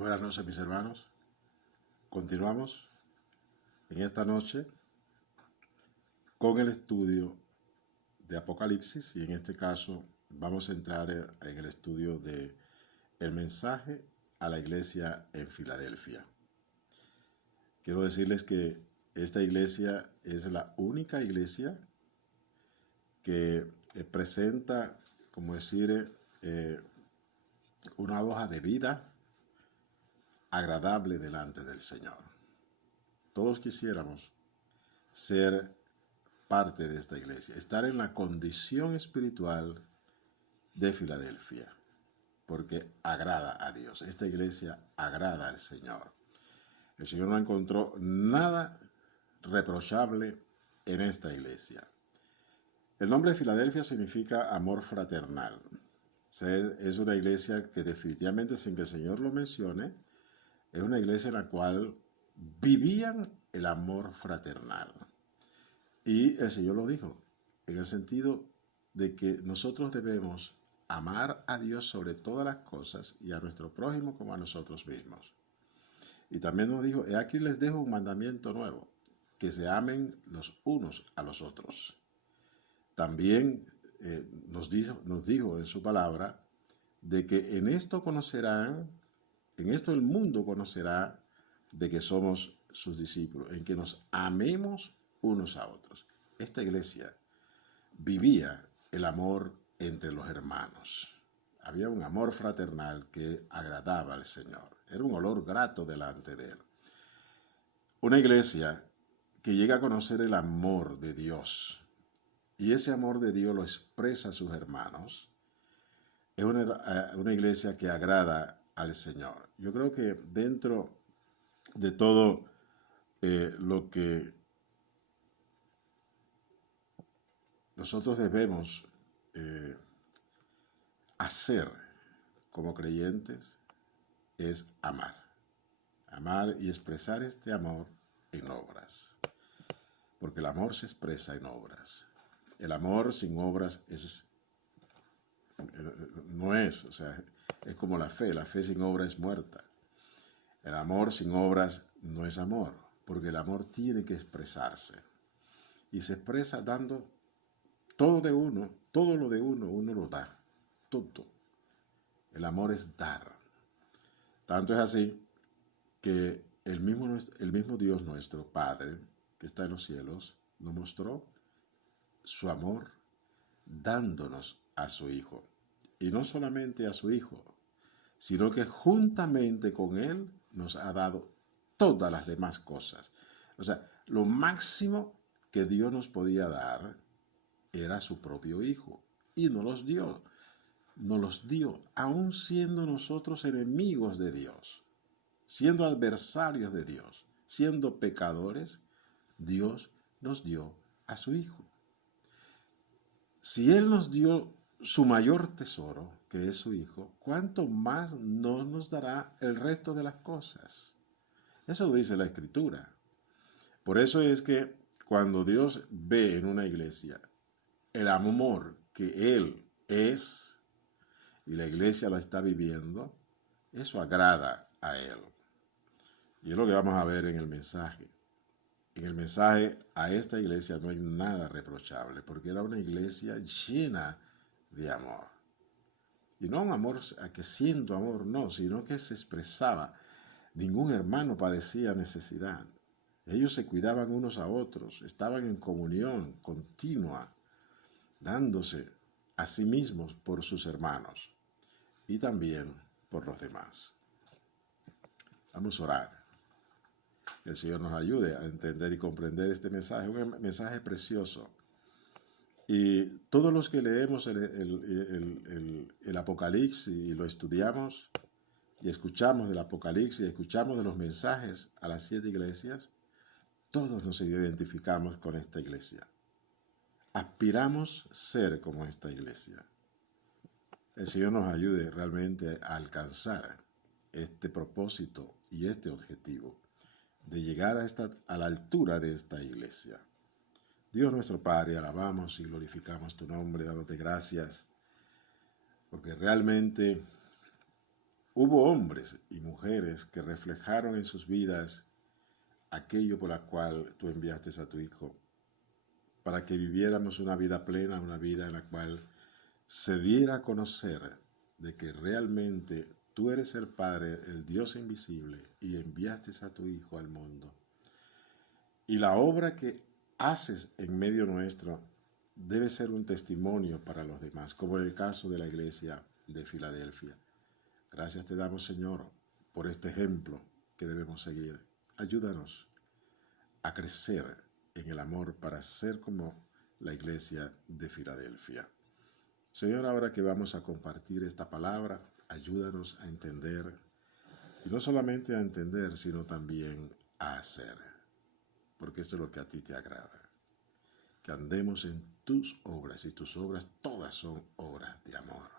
Buenas noches, mis hermanos. Continuamos en esta noche con el estudio de Apocalipsis y en este caso vamos a entrar en el estudio de el mensaje a la iglesia en Filadelfia. Quiero decirles que esta iglesia es la única iglesia que presenta, como decir, una hoja de vida agradable delante del Señor. Todos quisiéramos ser parte de esta iglesia, estar en la condición espiritual de Filadelfia, porque agrada a Dios. Esta iglesia agrada al Señor. El Señor no encontró nada reprochable en esta iglesia. El nombre de Filadelfia significa amor fraternal. O sea, es una iglesia que definitivamente, sin que el Señor lo mencione, es una iglesia en la cual vivían el amor fraternal. Y el Señor lo dijo, en el sentido de que nosotros debemos amar a Dios sobre todas las cosas y a nuestro prójimo como a nosotros mismos. Y también nos dijo, aquí les dejo un mandamiento nuevo, que se amen los unos a los otros. También nos dijo en su palabra de que en esto el mundo conocerá de que somos sus discípulos, en que nos amemos unos a otros. Esta iglesia vivía el amor entre los hermanos. Había un amor fraternal que agradaba al Señor. Era un olor grato delante de Él. Una iglesia que llega a conocer el amor de Dios y ese amor de Dios lo expresa a sus hermanos, es una iglesia que agrada al Señor. Yo creo que dentro de todo lo que nosotros debemos hacer como creyentes es amar. Amar y expresar este amor en obras. Porque el amor se expresa en obras. El amor sin obras no es, o sea, es como la fe. La fe sin obra es muerta. El amor sin obras no es amor, porque el amor tiene que expresarse. Y se expresa dando todo de uno, todo lo de uno lo da. Todo. El amor es dar. Tanto es así que el mismo Dios nuestro, Padre, que está en los cielos, nos mostró su amor dándonos a su Hijo. Y no solamente a su Hijo, sino que juntamente con Él nos ha dado todas las demás cosas. O sea, lo máximo que Dios nos podía dar era su propio Hijo. Y nos los dio. Nos los dio, aun siendo nosotros enemigos de Dios, siendo adversarios de Dios, siendo pecadores, Dios nos dio a su Hijo. Si Él nos dio su mayor tesoro, que es su Hijo, ¿cuánto más no nos dará el resto de las cosas? Eso lo dice la Escritura. Por eso es que cuando Dios ve en una iglesia el amor que Él es, y la iglesia lo está viviendo, eso agrada a Él. Y es lo que vamos a ver en el mensaje. En el mensaje a esta iglesia no hay nada reprochable, porque era una iglesia llena de amor. Y no un amor que siento amor, no, sino que se expresaba. Ningún hermano padecía necesidad. Ellos se cuidaban unos a otros, estaban en comunión continua, dándose a sí mismos por sus hermanos y también por los demás. Vamos a orar. Que el Señor nos ayude a entender y comprender este mensaje, un mensaje precioso. Y todos los que leemos el Apocalipsis y lo estudiamos y escuchamos del Apocalipsis y escuchamos de los mensajes a las 7 iglesias, todos nos identificamos con esta iglesia. Aspiramos ser como esta iglesia. El Señor nos ayude realmente a alcanzar este propósito y este objetivo de llegar a la altura de esta iglesia. Dios nuestro Padre, alabamos y glorificamos tu nombre, dándote gracias, porque realmente hubo hombres y mujeres que reflejaron en sus vidas aquello por la cual tú enviaste a tu Hijo, para que viviéramos una vida plena, una vida en la cual se diera a conocer de que realmente tú eres el Padre, el Dios invisible, y enviaste a tu Hijo al mundo. Y la obra que haces en medio nuestro debe ser un testimonio para los demás, como en el caso de la iglesia de Filadelfia. Gracias te damos, Señor, por este ejemplo que debemos seguir. Ayúdanos a crecer en el amor para ser como la iglesia de Filadelfia. Señor, ahora que vamos a compartir esta palabra, ayúdanos a entender, y no solamente a entender, sino también a hacer, porque esto es lo que a ti te agrada, que andemos en tus obras, y tus obras todas son obras de amor.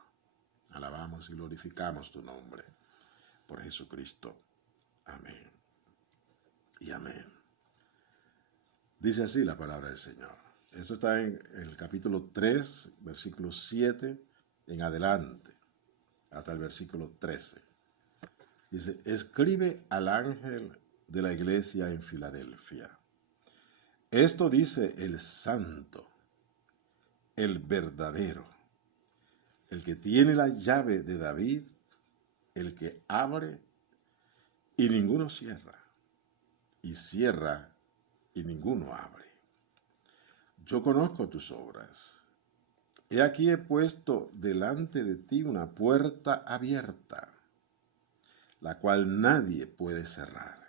Alabamos y glorificamos tu nombre, por Jesucristo. Amén y amén. Dice así la palabra del Señor. Esto está en el capítulo 3, versículo 7 en adelante, hasta el versículo 13. Dice, escribe al ángel de la iglesia en Filadelfia. Esto dice el santo, el verdadero, el que tiene la llave de David, el que abre y ninguno cierra, y cierra y ninguno abre. Yo conozco tus obras. He aquí he puesto delante de ti una puerta abierta, la cual nadie puede cerrar.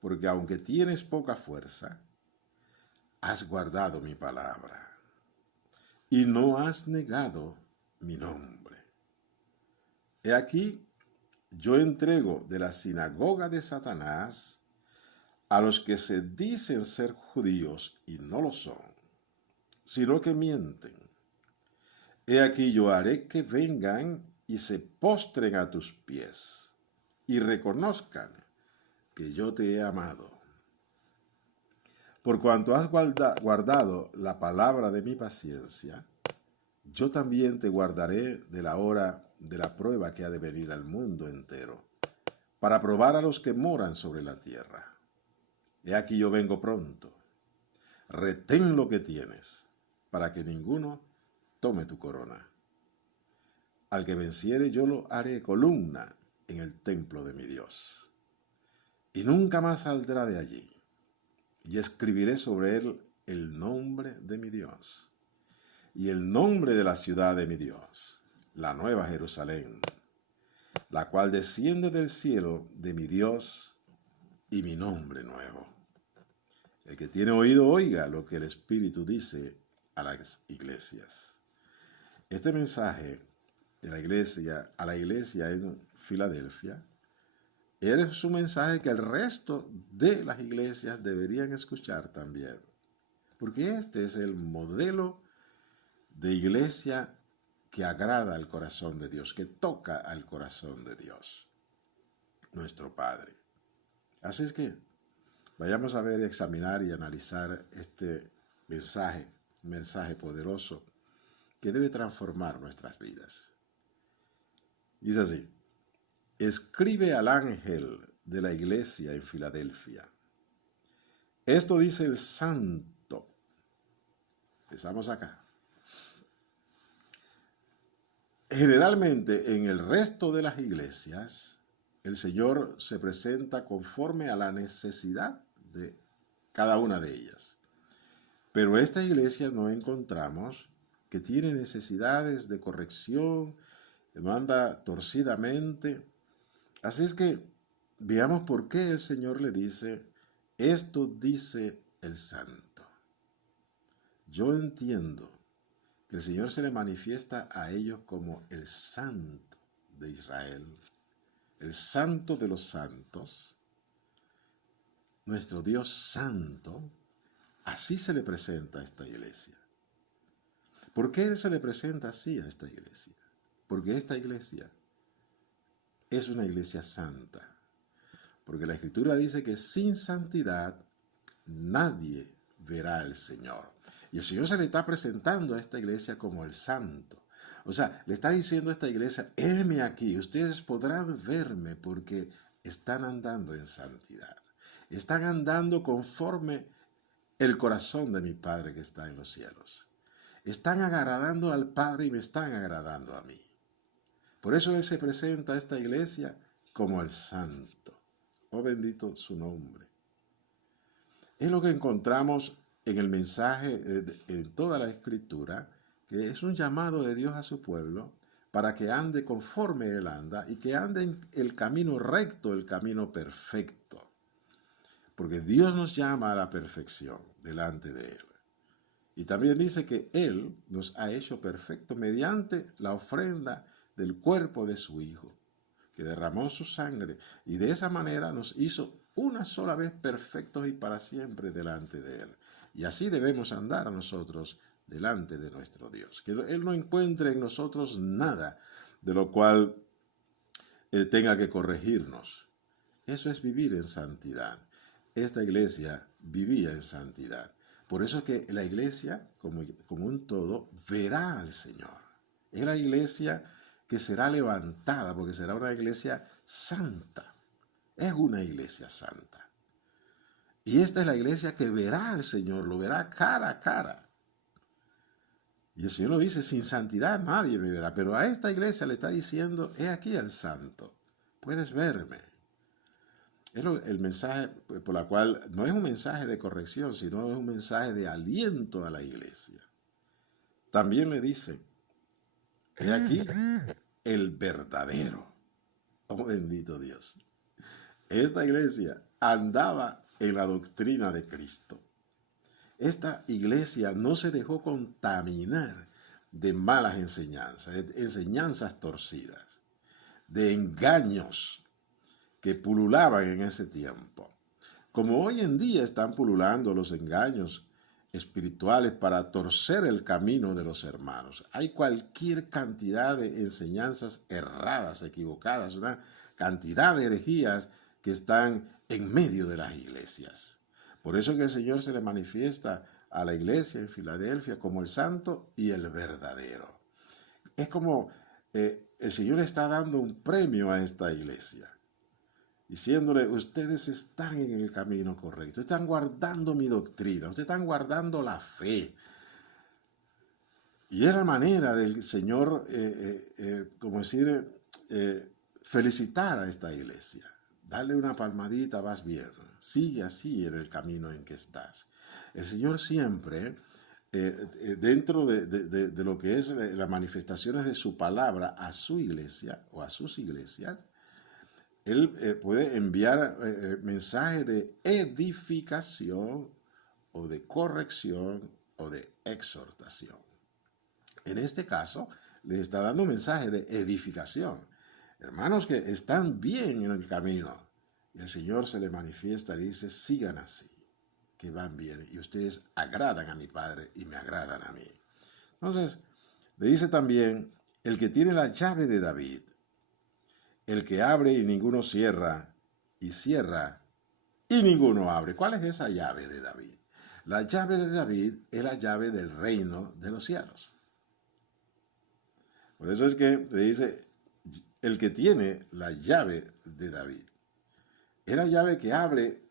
Porque aunque tienes poca fuerza, has guardado mi palabra y no has negado mi nombre. He aquí, yo entrego de la sinagoga de Satanás a los que se dicen ser judíos y no lo son, sino que mienten. He aquí yo haré que vengan y se postren a tus pies y reconozcan que yo te he amado. Por cuanto has guardado la palabra de mi paciencia, yo también te guardaré de la hora de la prueba que ha de venir al mundo entero, para probar a los que moran sobre la tierra. He aquí yo vengo pronto. Retén lo que tienes, para que ninguno tome tu corona. Al que venciere yo lo haré columna en el templo de mi Dios, y nunca más saldrá de allí. Y escribiré sobre él el nombre de mi Dios, y el nombre de la ciudad de mi Dios, la nueva Jerusalén, la cual desciende del cielo de mi Dios, y mi nombre nuevo. El que tiene oído, oiga lo que el Espíritu dice a las iglesias. Este mensaje de la iglesia a la iglesia en Filadelfia es un mensaje que el resto de las iglesias deberían escuchar también, porque este es el modelo de iglesia que agrada al corazón de Dios, que toca al corazón de Dios, nuestro Padre. Así es que vayamos a ver, examinar y analizar este mensaje, un mensaje poderoso que debe transformar nuestras vidas. Dice así, escribe al ángel de la iglesia en Filadelfia. Esto dice el santo. Empezamos acá. Generalmente en el resto de las iglesias, el Señor se presenta conforme a la necesidad de cada una de ellas. Pero esta iglesia no encontramos que tiene necesidades de corrección, que no anda torcidamente. Así es que veamos por qué el Señor le dice, esto dice el santo. Yo entiendo que el Señor se le manifiesta a ellos como el santo de Israel, el santo de los santos, nuestro Dios santo. Así se le presenta a esta iglesia. ¿Por qué Él se le presenta así a esta iglesia? Porque esta iglesia es una iglesia santa. Porque la Escritura dice que sin santidad nadie verá al Señor. Y el Señor se le está presentando a esta iglesia como el santo. O sea, le está diciendo a esta iglesia, heme aquí, ustedes podrán verme porque están andando en santidad. Están andando conforme el corazón de mi Padre que está en los cielos. Están agradando al Padre y me están agradando a mí. Por eso Él se presenta a esta iglesia como el Santo. Oh, bendito su nombre. Es lo que encontramos en el mensaje, en toda la Escritura, que es un llamado de Dios a su pueblo para que ande conforme Él anda y que ande en el camino recto, el camino perfecto. Porque Dios nos llama a la perfección delante de Él. Y también dice que Él nos ha hecho perfectos mediante la ofrenda del cuerpo de su Hijo, que derramó su sangre y de esa manera nos hizo una sola vez perfectos y para siempre delante de Él. Y así debemos andar nosotros delante de nuestro Dios. Que Él no encuentre en nosotros nada de lo cual tenga que corregirnos. Eso es vivir en santidad. Esta iglesia vivía en santidad. Por eso es que la iglesia, como un todo, verá al Señor. Es la iglesia que será levantada, porque será una iglesia santa. Es una iglesia santa. Y esta es la iglesia que verá al Señor, lo verá cara a cara. Y el Señor lo dice, sin santidad nadie me verá. Pero a esta iglesia le está diciendo, he aquí el santo, puedes verme. Es el mensaje por la cual no es un mensaje de corrección, sino es un mensaje de aliento a la iglesia. También le dice, he aquí el verdadero. Oh, bendito Dios. Esta iglesia andaba en la doctrina de Cristo. Esta iglesia no se dejó contaminar de malas enseñanzas, de enseñanzas torcidas, de engaños que pululaban en ese tiempo. Como hoy en día están pululando los engaños espirituales para torcer el camino de los hermanos. Hay cualquier cantidad de enseñanzas erradas, equivocadas, una cantidad de herejías que están en medio de las iglesias. Por eso que el Señor se le manifiesta a la iglesia en Filadelfia como el santo y el verdadero. Es como el Señor está dando un premio a esta iglesia, diciéndole, ustedes están en el camino correcto, están guardando mi doctrina, ustedes están guardando la fe. Y es la manera del Señor, como decir, felicitar a esta iglesia. Darle una palmadita, vas bien. Sigue así en el camino en que estás. El Señor siempre, dentro de lo que es las manifestaciones de su palabra a su iglesia o a sus iglesias, Él puede enviar mensajes de edificación o de corrección o de exhortación. En este caso, les está dando un mensaje de edificación. Hermanos que están bien en el camino. Y el Señor se le manifiesta y dice, sigan así, que van bien. Y ustedes agradan a mi Padre y me agradan a mí. Entonces, le dice también, el que tiene la llave de David, el que abre y ninguno cierra, y cierra y ninguno abre. ¿Cuál es esa llave de David? La llave de David es la llave del reino de los cielos. Por eso es que le dice, el que tiene la llave de David. Es la llave que abre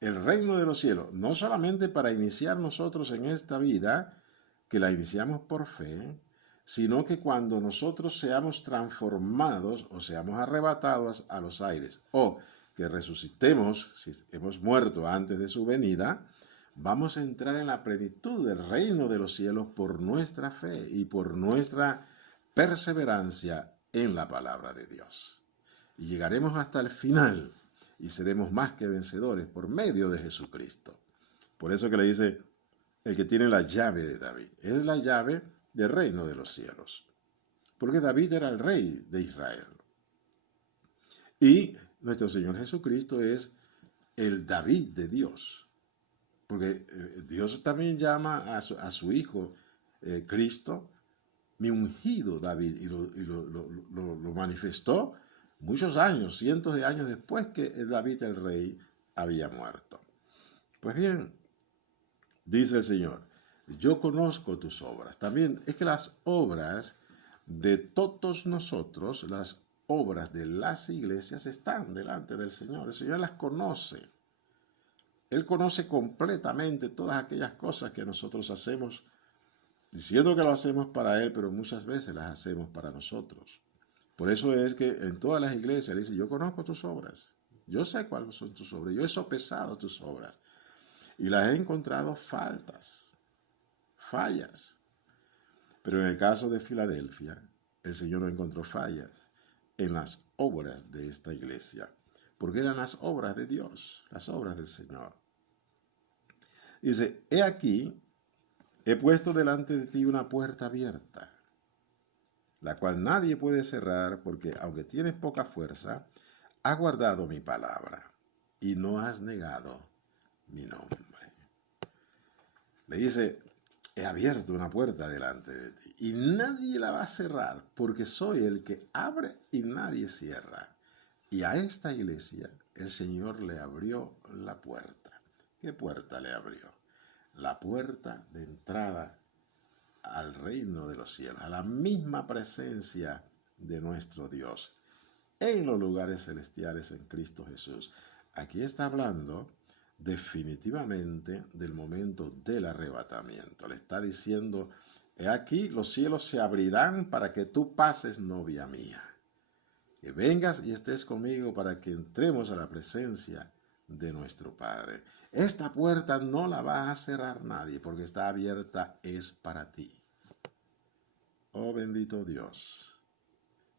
el reino de los cielos, no solamente para iniciar nosotros en esta vida, que la iniciamos por fe, sino que cuando nosotros seamos transformados o seamos arrebatados a los aires, o que resucitemos, si hemos muerto antes de su venida, vamos a entrar en la plenitud del reino de los cielos por nuestra fe y por nuestra perseverancia en la palabra de Dios. Y llegaremos hasta el final y seremos más que vencedores por medio de Jesucristo. Por eso que le dice, el que tiene la llave de David, es la llave del reino de los cielos. Porque David era el rey de Israel. Y nuestro Señor Jesucristo es el David de Dios. Porque Dios también llama a su Hijo Cristo, mi ungido David, y lo manifestó muchos años, cientos de años después que David el rey había muerto. Pues bien, dice el Señor, yo conozco tus obras. También es que las obras de todos nosotros, las obras de las iglesias están delante del Señor. El Señor las conoce. Él conoce completamente todas aquellas cosas que nosotros hacemos, diciendo que lo hacemos para Él, pero muchas veces las hacemos para nosotros. Por eso es que en todas las iglesias dice, yo conozco tus obras, yo sé cuáles son tus obras, yo he sopesado tus obras y las he encontrado fallas. Pero en el caso de Filadelfia, el Señor no encontró fallas en las obras de esta iglesia, porque eran las obras de Dios, las obras del Señor. Dice, he aquí, he puesto delante de ti una puerta abierta, la cual nadie puede cerrar, porque aunque tienes poca fuerza, has guardado mi palabra y no has negado mi nombre. Le dice, he abierto una puerta delante de ti y nadie la va a cerrar, porque soy el que abre y nadie cierra. Y a esta iglesia el Señor le abrió la puerta. ¿Qué puerta le abrió? La puerta de entrada al reino de los cielos, a la misma presencia de nuestro Dios, en los lugares celestiales en Cristo Jesús. Aquí está hablando definitivamente del momento del arrebatamiento. Le está diciendo, he aquí los cielos se abrirán para que tú pases, novia mía. Que vengas y estés conmigo para que entremos a la presencia de nuestro Padre. Esta puerta no la va a cerrar nadie porque está abierta, es para ti. Oh bendito Dios,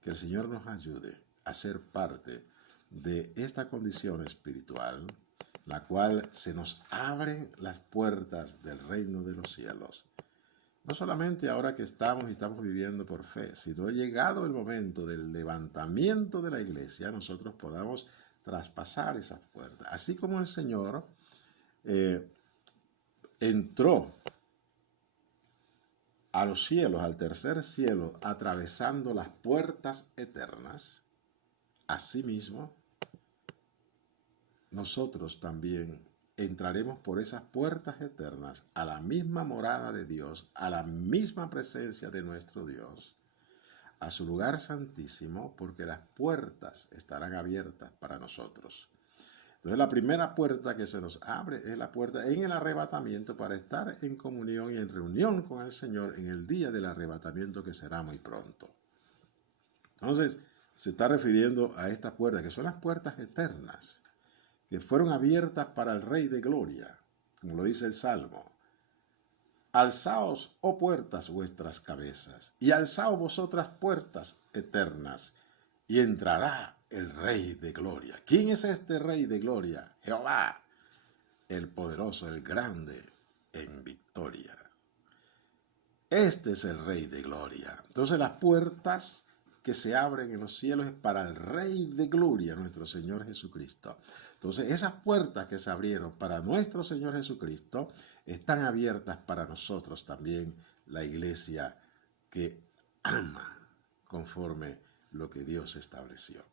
que el Señor nos ayude a ser parte de esta condición espiritual, la cual se nos abren las puertas del reino de los cielos. No solamente ahora que estamos viviendo por fe, sino llegado el momento del levantamiento de la iglesia, nosotros podamos traspasar esas puertas. Así como el Señor entró a los cielos, al tercer cielo, atravesando las puertas eternas, asimismo, nosotros también entraremos por esas puertas eternas a la misma morada de Dios, a la misma presencia de nuestro Dios, a su lugar santísimo, porque las puertas estarán abiertas para nosotros. Entonces la primera puerta que se nos abre es la puerta en el arrebatamiento para estar en comunión y en reunión con el Señor en el día del arrebatamiento que será muy pronto. Entonces se está refiriendo a estas puertas que son las puertas eternas, que fueron abiertas para el Rey de Gloria, como lo dice el Salmo. Alzaos, oh puertas, vuestras cabezas, y alzaos vosotras puertas eternas, y entrará el Rey de Gloria. ¿Quién es este Rey de Gloria? Jehová, el poderoso, el grande en victoria. Este es el Rey de Gloria. Entonces las puertas que se abren en los cielos es para el Rey de Gloria, nuestro Señor Jesucristo. Entonces esas puertas que se abrieron para nuestro Señor Jesucristo están abiertas para nosotros también, la iglesia que ama conforme lo que Dios estableció.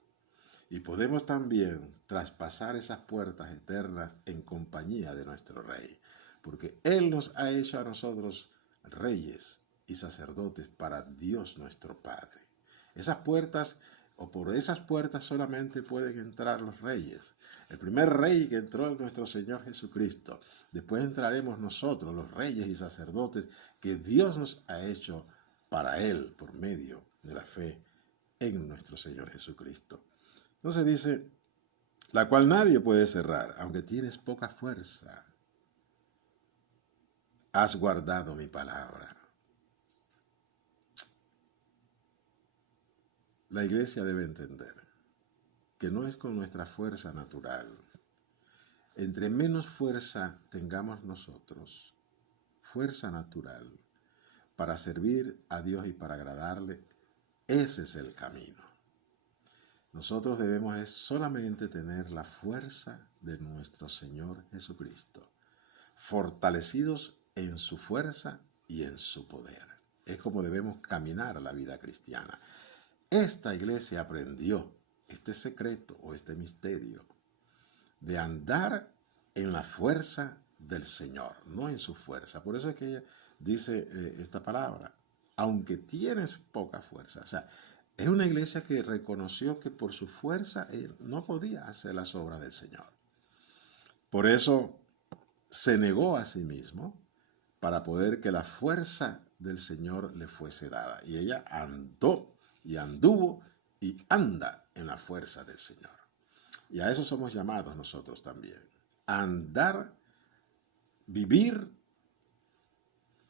Y podemos también traspasar esas puertas eternas en compañía de nuestro Rey, porque Él nos ha hecho a nosotros reyes y sacerdotes para Dios nuestro Padre. Esas puertas, o por esas puertas solamente pueden entrar los reyes. El primer rey que entró es nuestro Señor Jesucristo. Después entraremos nosotros, los reyes y sacerdotes que Dios nos ha hecho para Él por medio de la fe en nuestro Señor Jesucristo. Entonces dice, la cual nadie puede cerrar, aunque tienes poca fuerza. Has guardado mi palabra. La iglesia debe entender que no es con nuestra fuerza natural. Entre menos fuerza tengamos nosotros, fuerza natural, para servir a Dios y para agradarle, ese es el camino. Nosotros debemos solamente tener la fuerza de nuestro Señor Jesucristo, fortalecidos en su fuerza y en su poder. Es como debemos caminar la vida cristiana. Esta iglesia aprendió este secreto o este misterio de andar en la fuerza del Señor, no en su fuerza. Por eso es que ella dice esta palabra, aunque tienes poca fuerza. O sea, es una iglesia que reconoció que por su fuerza él no podía hacer las obras del Señor. Por eso se negó a sí mismo para poder que la fuerza del Señor le fuese dada. Y ella andó y anduvo y anda en la fuerza del Señor. Y a eso somos llamados nosotros también. A andar, vivir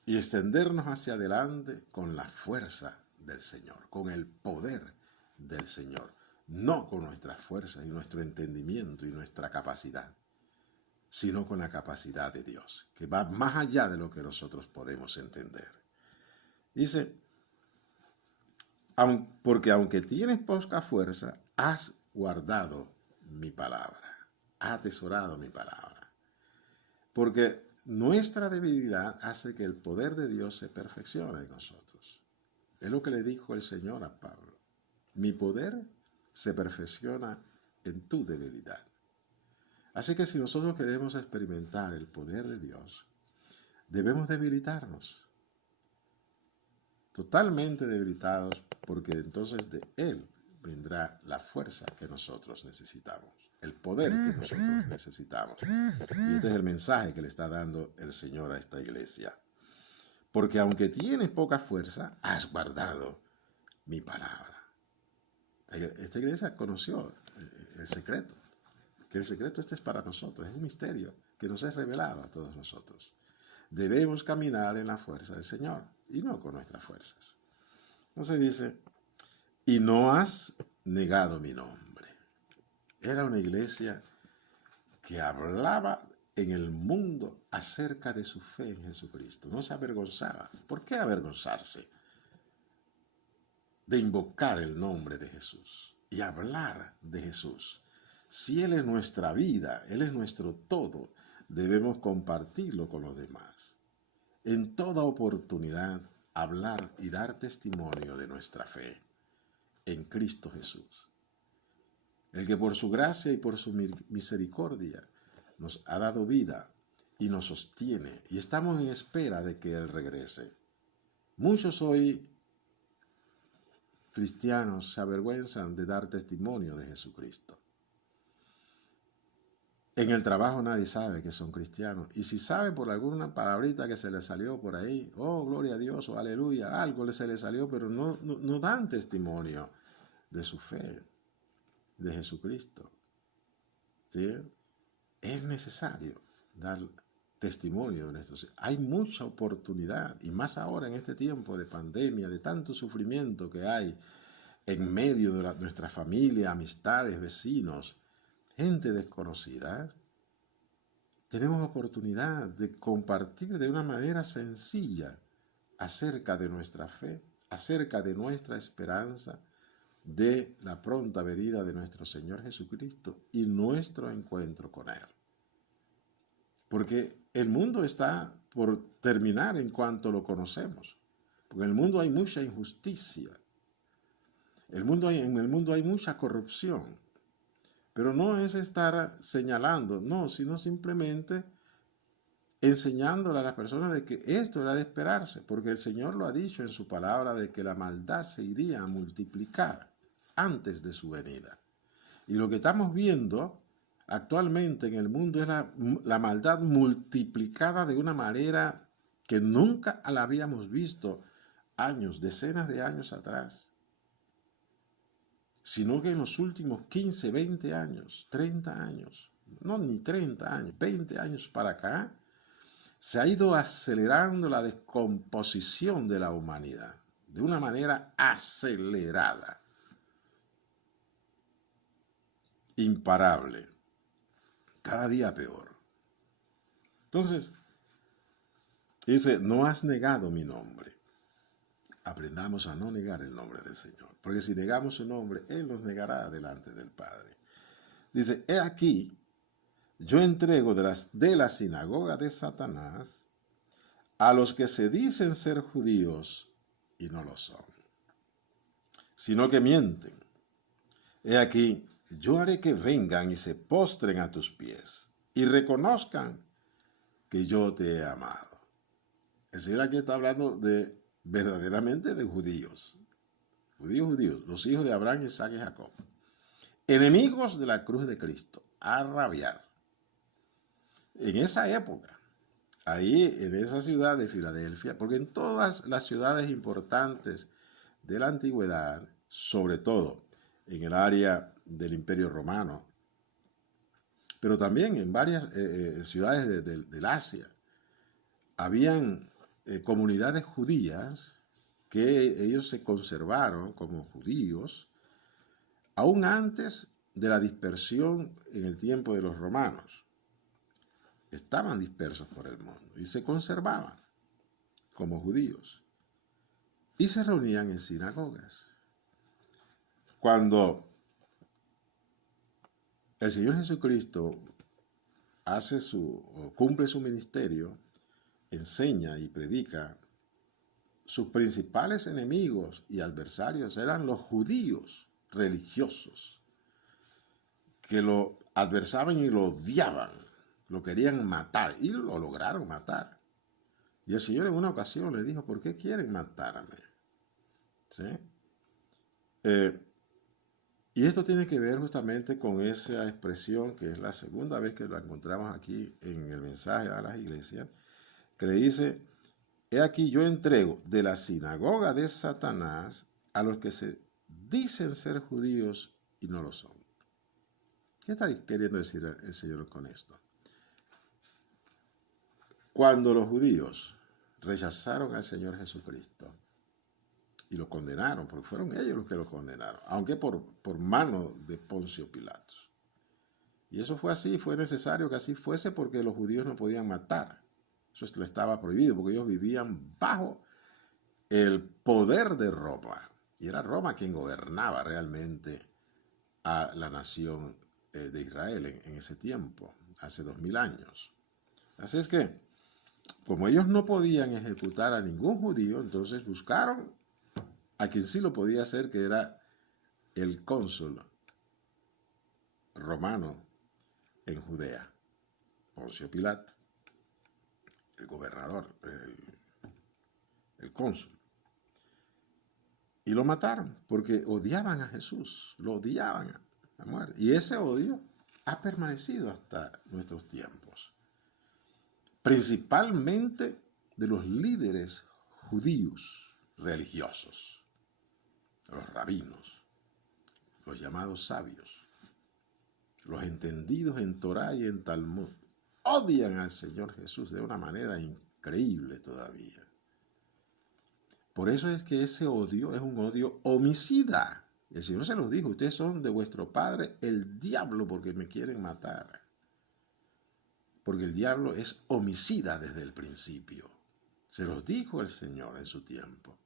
y extendernos hacia adelante con la fuerza del Señor, con el poder del Señor, no con nuestras fuerzas y nuestro entendimiento y nuestra capacidad, sino con la capacidad de Dios, que va más allá de lo que nosotros podemos entender. Dice, porque aunque tienes poca fuerza, has guardado mi palabra, has atesorado mi palabra. Porque nuestra debilidad hace que el poder de Dios se perfeccione en nosotros. Es lo que le dijo el Señor a Pablo. Mi poder se perfecciona en tu debilidad. Así que si nosotros queremos experimentar el poder de Dios, debemos debilitarnos. Totalmente debilitados, porque entonces de Él vendrá la fuerza que nosotros necesitamos, el poder que nosotros necesitamos. Y este es el mensaje que le está dando el Señor a esta iglesia. Porque aunque tienes poca fuerza, has guardado mi palabra. Esta iglesia conoció el secreto, que el secreto este es para nosotros, es un misterio que nos es revelado a todos nosotros. Debemos caminar en la fuerza del Señor y no con nuestras fuerzas. Entonces dice, y no has negado mi nombre. Era una iglesia que hablaba en el mundo acerca de su fe en Jesucristo. No se avergonzaba. ¿Por qué avergonzarse de invocar el nombre de Jesús y hablar de Jesús? Si Él es nuestra vida, Él es nuestro todo, debemos compartirlo con los demás. En toda oportunidad, hablar y dar testimonio de nuestra fe en Cristo Jesús. El que por su gracia y por su misericordia nos ha dado vida y nos sostiene, y estamos en espera de que Él regrese. Muchos hoy cristianos se avergüenzan de dar testimonio de Jesucristo. En el trabajo nadie sabe que son cristianos, y si saben por alguna palabrita que se les salió por ahí, oh, gloria a Dios, o aleluya, algo se les salió, pero no dan testimonio de su fe, de Jesucristo. ¿Sí? Es necesario dar testimonio de nuestros. Hay mucha oportunidad, y más ahora en este tiempo de pandemia, de tanto sufrimiento que hay en medio de nuestra familia, amistades, vecinos, gente desconocida. Tenemos oportunidad de compartir de una manera sencilla acerca de nuestra fe, acerca de nuestra esperanza, de la pronta venida de nuestro Señor Jesucristo y nuestro encuentro con Él. Porque el mundo está por terminar en cuanto lo conocemos. Porque en el mundo hay mucha injusticia. En el mundo hay mucha corrupción. Pero no es estar señalando, no, sino simplemente enseñándole a las personas de que esto era de esperarse, porque el Señor lo ha dicho en su palabra de que la maldad se iría a multiplicar antes de su venida. Y lo que estamos viendo actualmente en el mundo es la maldad multiplicada de una manera que nunca la habíamos visto años, decenas de años atrás, sino que en los últimos 15, 20 años, 30 años, no ni 30 años, 20 años para acá, se ha ido acelerando la descomposición de la humanidad de una manera acelerada, imparable, cada día peor. Entonces, dice, no has negado mi nombre. Aprendamos a no negar el nombre del Señor, porque si negamos su nombre, Él nos negará delante del Padre. Dice, he aquí, yo entrego de la sinagoga de Satanás a los que se dicen ser judíos y no lo son, sino que mienten. He aquí, yo haré que vengan y se postren a tus pies y reconozcan que yo te he amado. El Señor aquí está hablando de verdaderamente de judíos. Judíos, los hijos de Abraham, Isaac y Jacob. Enemigos de la cruz de Cristo, a rabiar. En esa época, ahí en esa ciudad de Filadelfia, porque en todas las ciudades importantes de la antigüedad, sobre todo en el área del Imperio Romano, pero también en varias ciudades del Asia, habían comunidades judías que ellos se conservaron como judíos, aún antes de la dispersión en el tiempo de los romanos. Estaban dispersos por el mundo y se conservaban como judíos. Y se reunían en sinagogas. Cuando el Señor Jesucristo cumple su ministerio, enseña y predica, sus principales enemigos y adversarios eran los judíos religiosos, que lo adversaban y lo odiaban, lo querían matar, y lo lograron matar. Y el Señor en una ocasión le dijo, ¿por qué quieren matarme? ¿Sí? Y esto tiene que ver justamente con esa expresión, que es la segunda vez que la encontramos aquí en el mensaje a las iglesias, que le dice, he aquí yo entrego de la sinagoga de Satanás a los que se dicen ser judíos y no lo son. ¿Qué está queriendo decir el Señor con esto? Cuando los judíos rechazaron al Señor Jesucristo y lo condenaron, porque fueron ellos los que lo condenaron, aunque por mano de Poncio Pilatos. Y eso fue así, fue necesario que así fuese porque los judíos no podían matar. Eso estaba prohibido porque ellos vivían bajo el poder de Roma. Y era Roma quien gobernaba realmente a la nación de Israel en ese tiempo, hace 2000 años. Así es que, como ellos no podían ejecutar a ningún judío, entonces buscaron a quien sí lo podía hacer, que era el cónsul romano en Judea, Poncio Pilato, el gobernador, el cónsul. Y lo mataron porque odiaban a Jesús, lo odiaban a muerte. Y ese odio ha permanecido hasta nuestros tiempos, principalmente de los líderes judíos religiosos, los rabinos, los llamados sabios, los entendidos en Torá y en Talmud, odian al Señor Jesús de una manera increíble todavía. Por eso es que ese odio es un odio homicida. El Señor se los dijo, ustedes son de vuestro padre el diablo porque me quieren matar. Porque el diablo es homicida desde el principio. Se los dijo el Señor en su tiempo.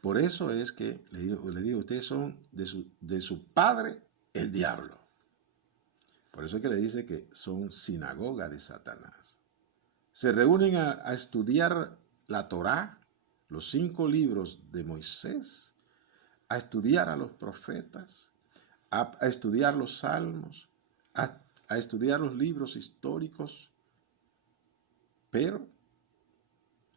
Por eso es que le digo, ustedes son de su padre el diablo. Por eso es que le dice que son sinagoga de Satanás. Se reúnen a estudiar la Torá, los 5 libros de Moisés, a estudiar a los profetas, a estudiar los salmos, a estudiar los libros históricos, pero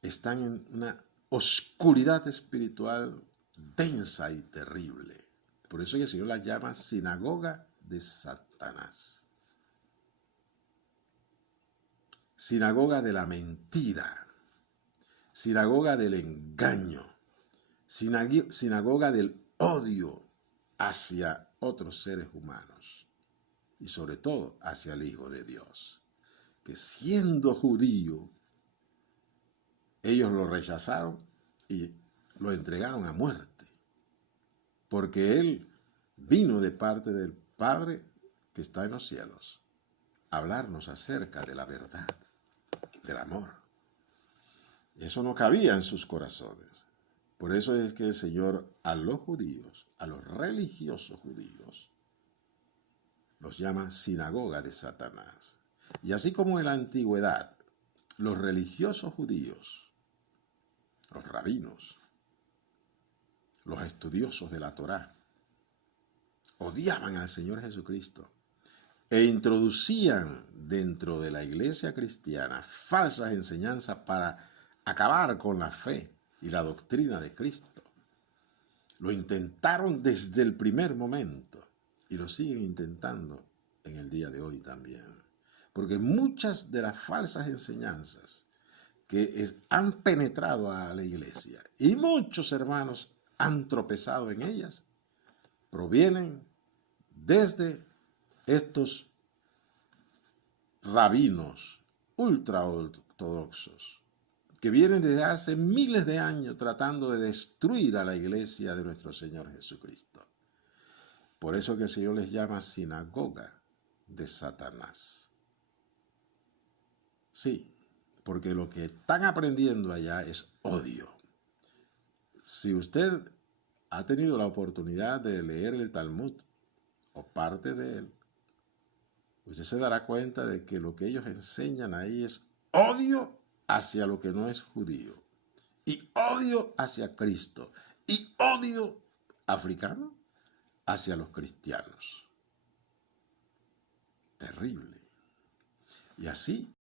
están en una oscuridad espiritual densa y terrible. Por eso el Señor la llama sinagoga de Satanás. Sinagoga de la mentira, sinagoga del engaño, sinagoga del odio hacia otros seres humanos y sobre todo hacia el Hijo de Dios, que siendo judío, ellos lo rechazaron y lo entregaron a muerte, porque Él vino de parte del Padre que está en los cielos a hablarnos acerca de la verdad, del amor. Eso no cabía en sus corazones. Por eso es que el Señor a los judíos, a los religiosos judíos, los llama sinagoga de Satanás. Y así como en la antigüedad, los religiosos judíos, los rabinos, los estudiosos de la Torá, odiaban al Señor Jesucristo e introducían dentro de la iglesia cristiana falsas enseñanzas para acabar con la fe y la doctrina de Cristo. Lo intentaron desde el primer momento y lo siguen intentando en el día de hoy también. Porque muchas de las falsas enseñanzas que han penetrado a la iglesia y muchos hermanos han tropezado en ellas, provienen desde estos rabinos ultraortodoxos que vienen desde hace miles de años tratando de destruir a la iglesia de nuestro Señor Jesucristo. Por eso que el Señor les llama sinagoga de Satanás. Sí, porque lo que están aprendiendo allá es odio. Si usted ha tenido la oportunidad de leer el Talmud o parte de él, usted se dará cuenta de que lo que ellos enseñan ahí es odio hacia lo que no es judío, y odio hacia Cristo, y odio africano hacia los cristianos. Terrible. Y así